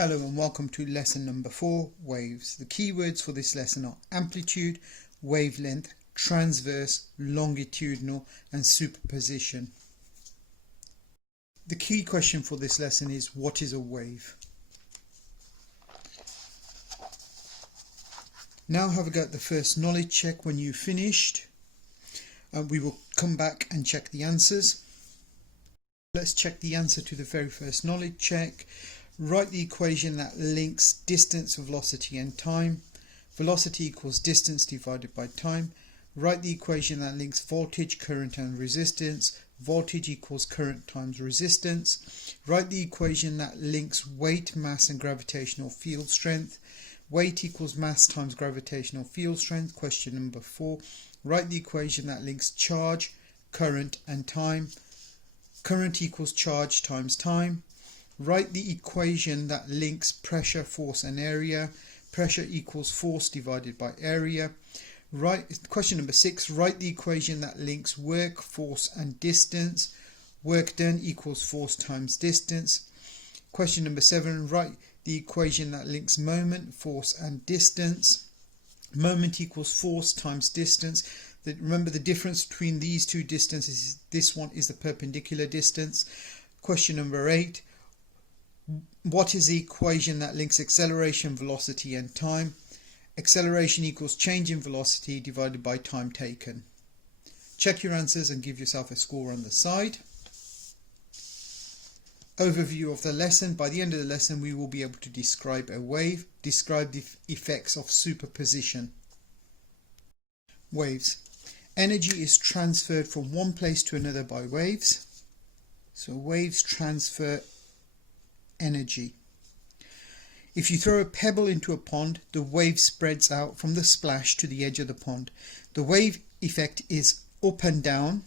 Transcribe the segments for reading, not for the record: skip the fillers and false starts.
Hello and welcome to lesson number 4, waves. The keywords for this lesson are amplitude, wavelength, transverse, longitudinal and superposition. The key question for this lesson is, what is a wave? Now have a go at the first knowledge check. When you've finished, we will come back and check the answers. Let's check the answer to the very first knowledge check. Write the equation that links distance, velocity and time. Velocity equals distance divided by time. Write the equation that links voltage, current and resistance. Voltage equals current times resistance. Write the equation that links weight, mass and gravitational field strength. Weight equals mass times gravitational field strength. Question number 4. Write the equation that links charge, current and time. Current equals charge times time. Write the equation that links pressure, force and area. Pressure equals force divided by area. Question number 6. Write the equation that links work, force and distance. Work done equals force times distance. Question number 7. Write the equation that links moment, force and distance. Moment equals force times distance. Remember the difference between these two distances, this one is the perpendicular distance. Question number 8. What is the equation that links acceleration, velocity and time? Acceleration equals change in velocity divided by time taken. Check your answers and give yourself a score on the side. Overview of the lesson. By the end of the lesson we will be able to describe a wave, describe the effects of superposition. Waves. Energy is transferred from one place to another by waves. So waves transfer energy. If you throw a pebble into a pond, the wave spreads out from the splash to the edge of the pond. The wave effect is up and down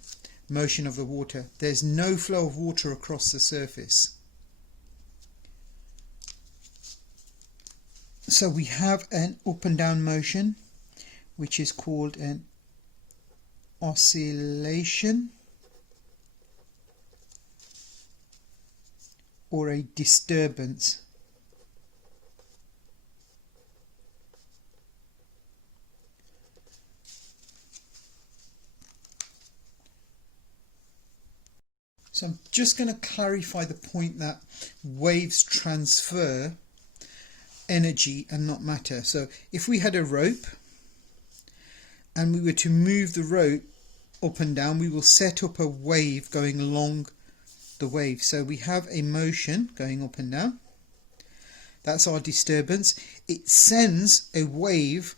motion of the water. There's no flow of water across the surface. So we have an up and down motion, which is called an oscillation or a disturbance. So I'm just going to clarify the point that waves transfer energy and not matter. So if we had a rope and we were to move the rope up and down, we will set up a wave going along the wave. So we have a motion going up and down. That's our disturbance. It sends a wave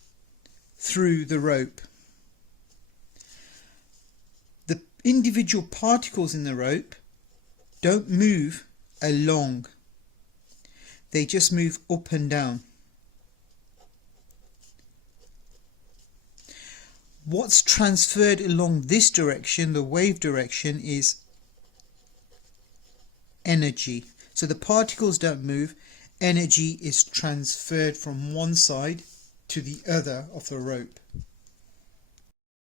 through the rope. The individual particles in the rope don't move along. They just move up and down. What's transferred along this direction, the wave direction, is energy. So the particles don't move. Energy is transferred from one side to the other of the rope.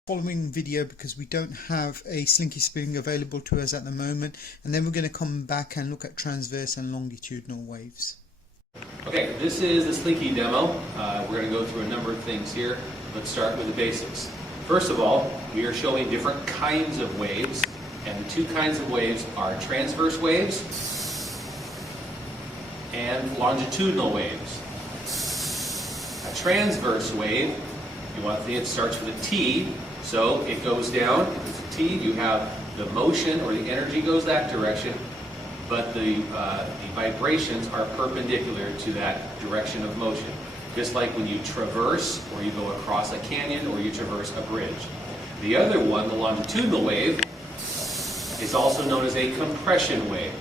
Following video, because we don't have a slinky spring available to us at the moment, and then we're going to come back and look at transverse and longitudinal waves. Okay, this is the slinky demo. We're going to go through a number of things here. Let's start with the basics. First of all, we are showing different kinds of waves, and the two kinds of waves are transverse waves and longitudinal waves. A transverse wave, you want to think it starts with a T, so it goes down. It's a T, you have the motion or the energy goes that direction, but the vibrations are perpendicular to that direction of motion. Just like when you traverse, or you go across a canyon, or you traverse a bridge. The other one, the longitudinal wave, is also known as a compression wave.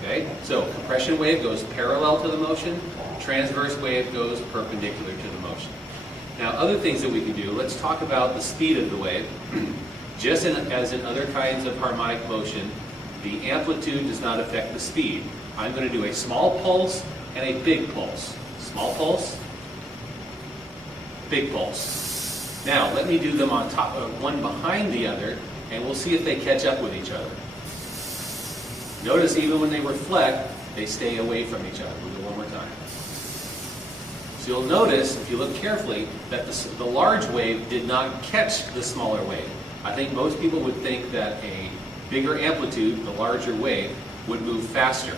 Okay, so compression wave goes parallel to the motion, transverse wave goes perpendicular to the motion. Now, other things that we can do, let's talk about the speed of the wave. Just as in other kinds of harmonic motion, the amplitude does not affect the speed. I'm going to do a small pulse and a big pulse. Small pulse, big pulse. Now, let me do them on top of one behind the other, and we'll see if they catch up with each other. Notice even when they reflect, they stay away from each other. We'll do it one more time. So you'll notice, if you look carefully, that the large wave did not catch the smaller wave. I think most people would think that a bigger amplitude, the larger wave, would move faster,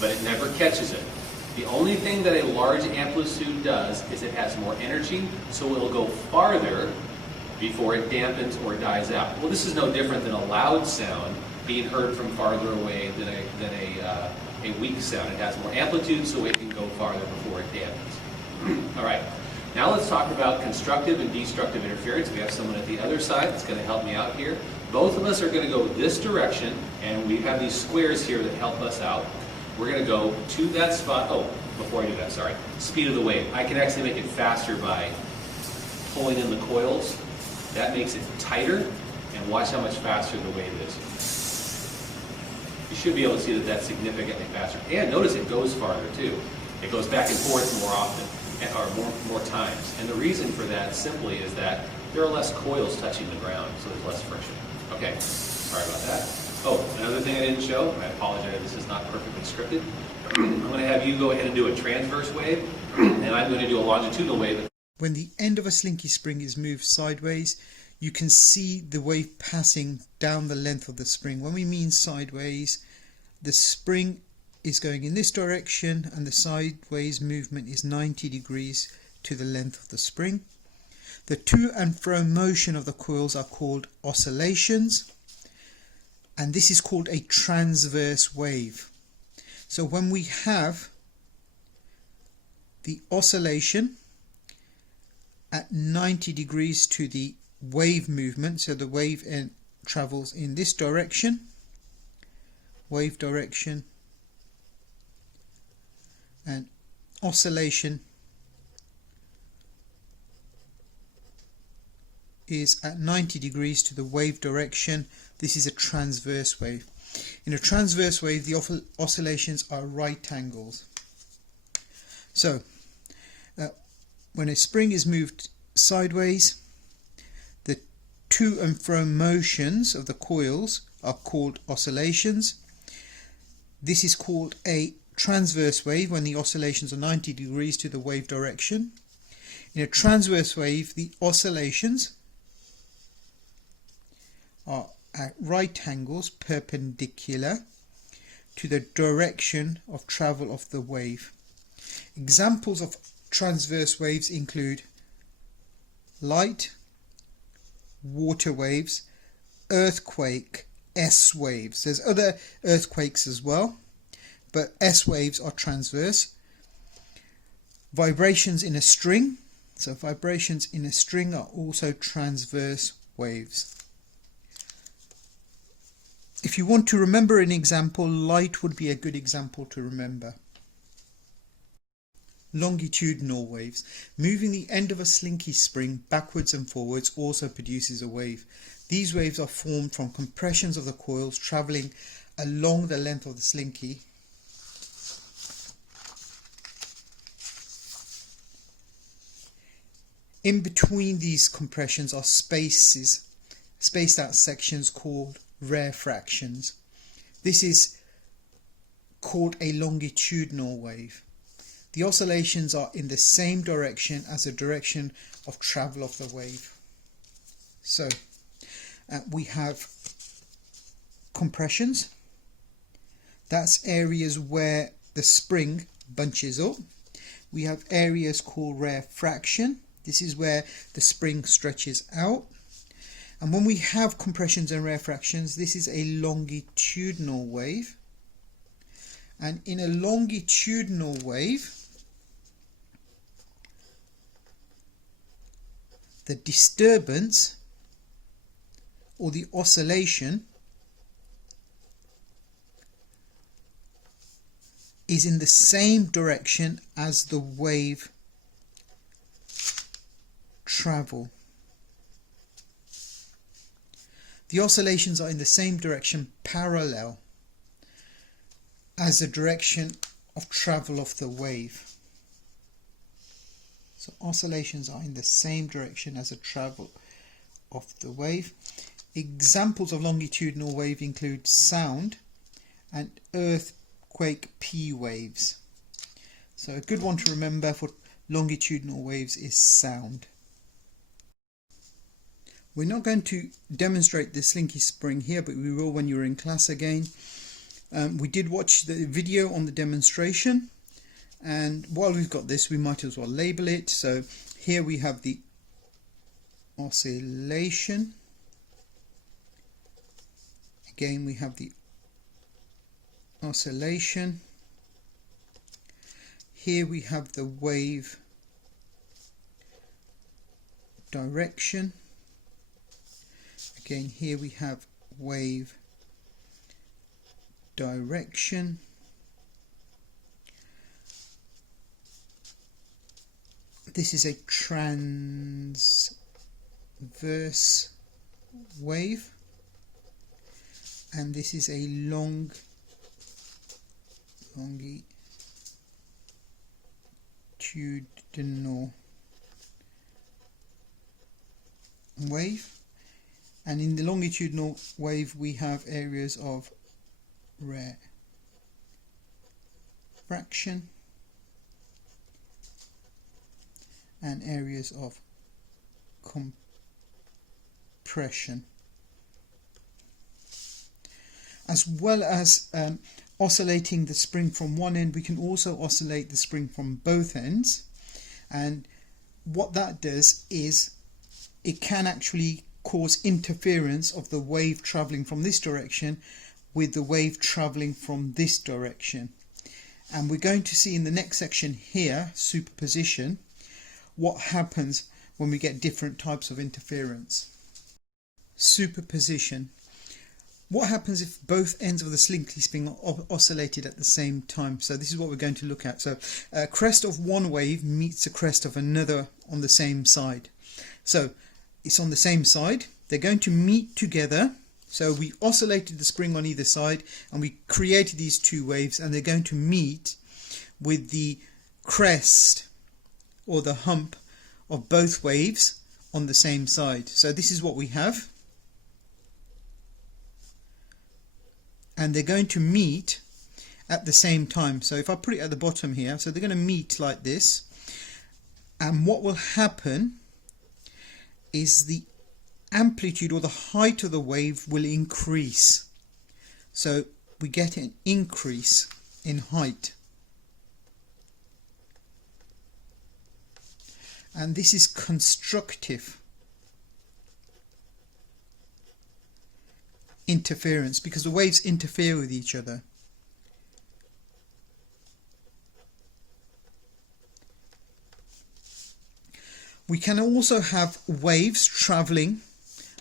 but it never catches it. The only thing that a large amplitude does is it has more energy, so it'll go farther before it dampens or dies out. Well, this is no different than a loud sound being heard from farther away than a weak sound. It has more amplitude, so it can go farther before it dampens. All right, now let's talk about constructive and destructive interference. We have someone at the other side that's going to help me out here. Both of us are going to go this direction, and we have these squares here that help us out. We're going to go to that spot. Oh, before I do that, sorry. Speed of the wave. I can actually make it faster by pulling in the coils. That makes it tighter, and watch how much faster the wave is. You should be able to see that that's significantly faster. And notice it goes farther too. It goes back and forth more often, or more times. And the reason for that simply is that there are less coils touching the ground, so there's less friction. Okay, sorry about that. Oh, another thing I didn't show, I apologize, this is not perfectly scripted. I'm going to have you go ahead and do a transverse wave, and I'm going to do a longitudinal wave. When the end of a slinky spring is moved sideways, you can see the wave passing down the length of the spring. When we mean sideways, the spring is going in this direction and the sideways movement is 90 degrees to the length of the spring. The to and fro motion of the coils are called oscillations, and this is called a transverse wave. So when we have the oscillation at 90 degrees to the wave movement, so the wave travels in this direction, wave direction, and oscillation is at 90 degrees to the wave direction. This is a transverse wave. In a transverse wave, the oscillations are right angles. So when a spring is moved sideways, the to and fro motions of the coils are called oscillations. This is called a transverse wave when the oscillations are 90 degrees to the wave direction. In a transverse wave, the oscillations are at right angles perpendicular to the direction of travel of the wave. Examples of transverse waves include light, water waves, earthquake, S waves. There's other earthquakes as well, but S waves are transverse. Vibrations in a string. So vibrations in a string are also transverse waves. If you want to remember an example, light would be a good example to remember. Longitudinal waves. Moving the end of a slinky spring backwards and forwards also produces a wave. These waves are formed from compressions of the coils travelling along the length of the slinky. In between these compressions are spaced out sections called rarefractions. This is called a longitudinal wave. The oscillations are in the same direction as the direction of travel of the wave. So we have compressions. That's areas where the spring bunches up. We have areas called rarefraction. This is where the spring stretches out. And when we have compressions and rarefractions, this is a longitudinal wave. And in a longitudinal wave, the disturbance or the oscillation is in the same direction as the wave travel. The oscillations are in the same direction parallel as the direction of travel of the wave. So oscillations are in the same direction as the travel of the wave. Examples of longitudinal wave include sound and earthquake earthquake P waves. So a good one to remember for longitudinal waves is sound. We're not going to demonstrate the slinky spring here, but we will when you're in class again. We did watch the video on the demonstration, and while we've got this, we might as well label it. So here we have the oscillation. Again, we have the oscillation. Here we have the wave direction. Again, here we have wave direction. This is a transverse wave, and this is a longitudinal wave. And in the longitudinal wave we have areas of rarefaction and areas of compression. As well as oscillating the spring from one end, we can also oscillate the spring from both ends, and what that does is it can actually cause interference of the wave traveling from this direction with the wave traveling from this direction. And we're going to see in the next section here, superposition, what happens when we get different types of interference. Superposition. What happens if both ends of the slinky spring are oscillated at the same time? So this is what we're going to look at. So a crest of one wave meets a crest of another on the same side. So it's on the same side, they're going to meet together. So we oscillated the spring on either side and we created these two waves, and they're going to meet with the crest or the hump of both waves on the same side. So this is what we have, and they're going to meet at the same time. So if I put it at the bottom here, so they're going to meet like this, and what will happen is the amplitude or the height of the wave will increase. So we get an increase in height, and this is constructive interference because the waves interfere with each other. We can also have waves travelling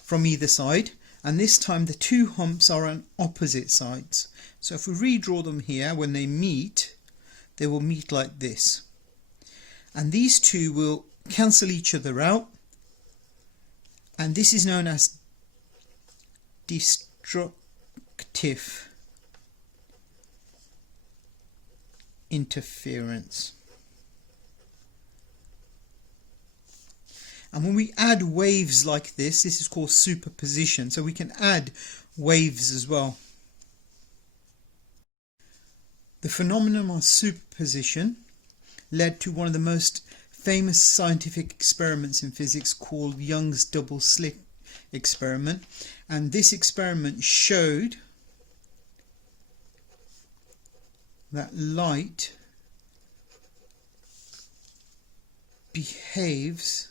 from either side, and this time the two humps are on opposite sides. So if we redraw them here, when they meet, they will meet like this, and these two will cancel each other out, and this is known as destructive interference. And when we add waves like this, this is called superposition. So we can add waves as well. The phenomenon of superposition led to one of the most famous scientific experiments in physics called Young's double slit experiment. And this experiment showed that light behaves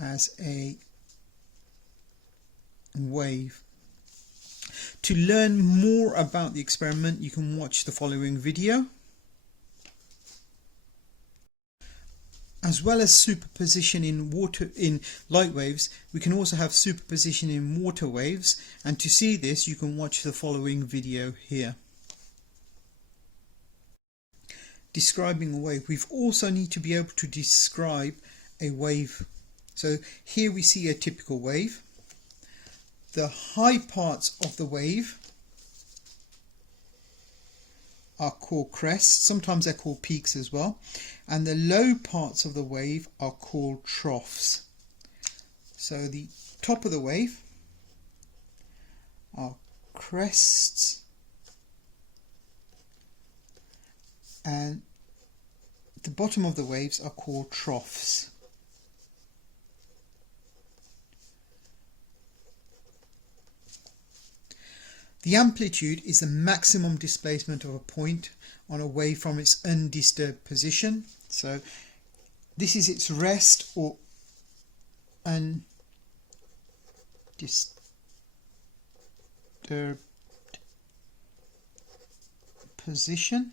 as a wave. To learn more about the experiment, you can watch the following video. As well as superposition in light waves, we can also have superposition in water waves, and to see this you can watch the following video here. Describing a wave. We also need to be able to describe a wave. So here we see a typical wave. The high parts of the wave are called crests, sometimes they're called peaks as well, and the low parts of the wave are called troughs. So the top of the wave are crests and the bottom of the waves are called troughs. The amplitude is the maximum displacement of a point on a wave from its undisturbed position. So this is its rest or undisturbed position.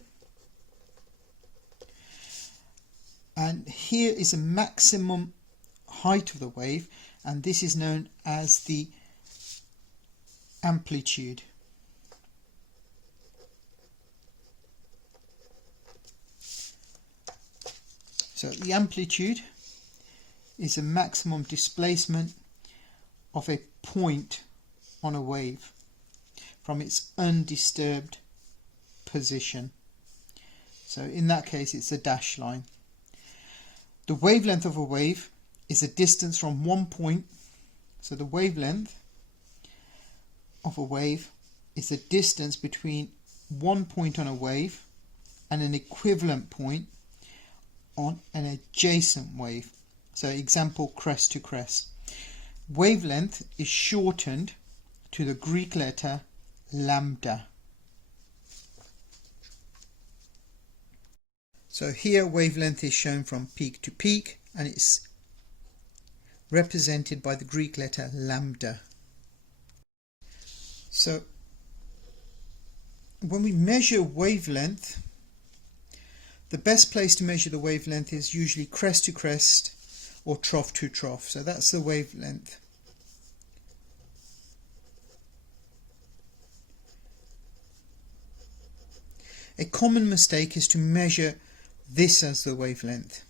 And here is a maximum height of the wave, and this is known as the amplitude. So the amplitude is a maximum displacement of a point on a wave from its undisturbed position. So in that case it's a dashed line. The wavelength of a wave is a distance from one point. So the wavelength of a wave is the distance between one point on a wave and an equivalent point on an adjacent wave. So example, crest to crest. Wavelength is shortened to the Greek letter lambda. So here wavelength is shown from peak to peak, and it's represented by the Greek letter lambda. So when we measure wavelength, the best place to measure the wavelength is usually crest to crest or trough to trough. So that's the wavelength. A common mistake is to measure this as the wavelength.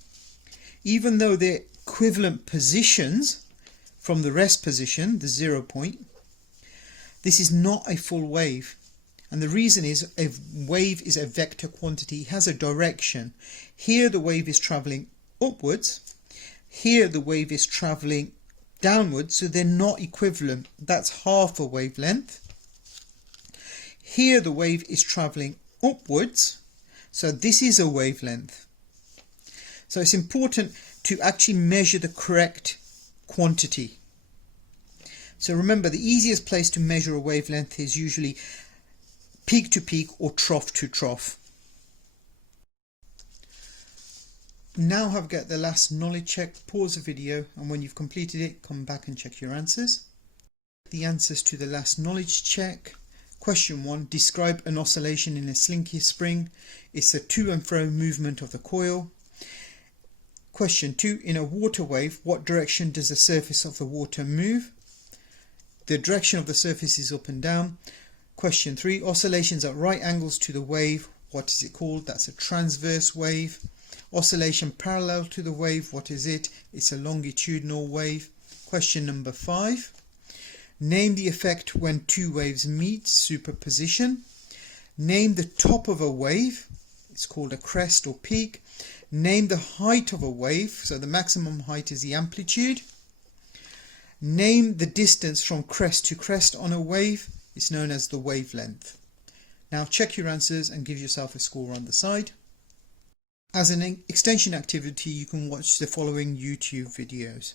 Even though they're equivalent positions from the rest position, the 0 point, this is not a full wave. And the reason is a wave is a vector quantity. It has a direction. Here the wave is traveling upwards. Here the wave is traveling downwards. So they're not equivalent. That's half a wavelength. Here the wave is traveling upwards. So this is a wavelength. So it's important to actually measure the correct quantity. So remember, the easiest place to measure a wavelength is usually peak to peak or trough to trough. Now have got the last knowledge check. Pause the video, and when you've completed it, come back and check your answers. The answers to the last knowledge check. Question 1. Describe an oscillation in a slinky spring. It's the to and fro movement of the coil. Question 2. In a water wave, what direction does the surface of the water move? The direction of the surface is up and down. Question 3. Oscillations at right angles to the wave. What is it called? That's a transverse wave. Oscillation parallel to the wave. What is it? It's a longitudinal wave. Question number 5. Name the effect when two waves meet. Superposition. Name the top of a wave. It's called a crest or peak. Name the height of a wave. So the maximum height is the amplitude. Name the distance from crest to crest on a wave. It's known as the wavelength. Now check your answers and give yourself a score on the side. As an extension activity, you can watch the following YouTube videos.